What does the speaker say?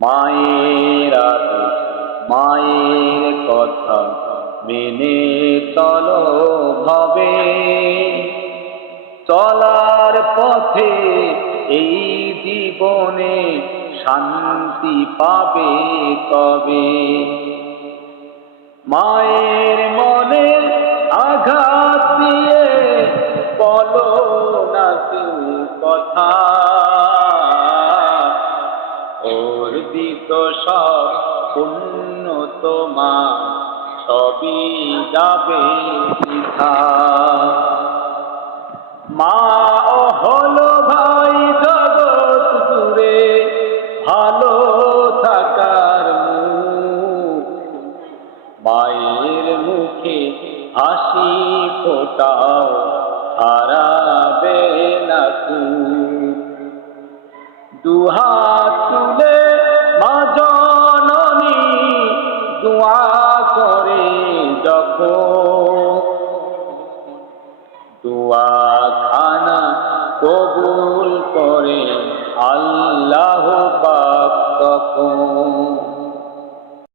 মায়ের আদেশ মায়ের কথা মেনে চলো ভবে, চলার পথে এই জীবনে শান্তি পাবে তবে। মায়ের মনে আঘাত দিয়ে বলো না কেউ কথা, অর্জিত সব পুণ্য তোমার সবই যাবে বৃথা। মা হলো ভাই জগৎ জুড়ে ভালো থাকার মুখ, মায়ের মুখে হাসি ফোটাও হারাবে না তুমি। দুহাত তুলে মা জননী দোয়া করে যখন, দোয়া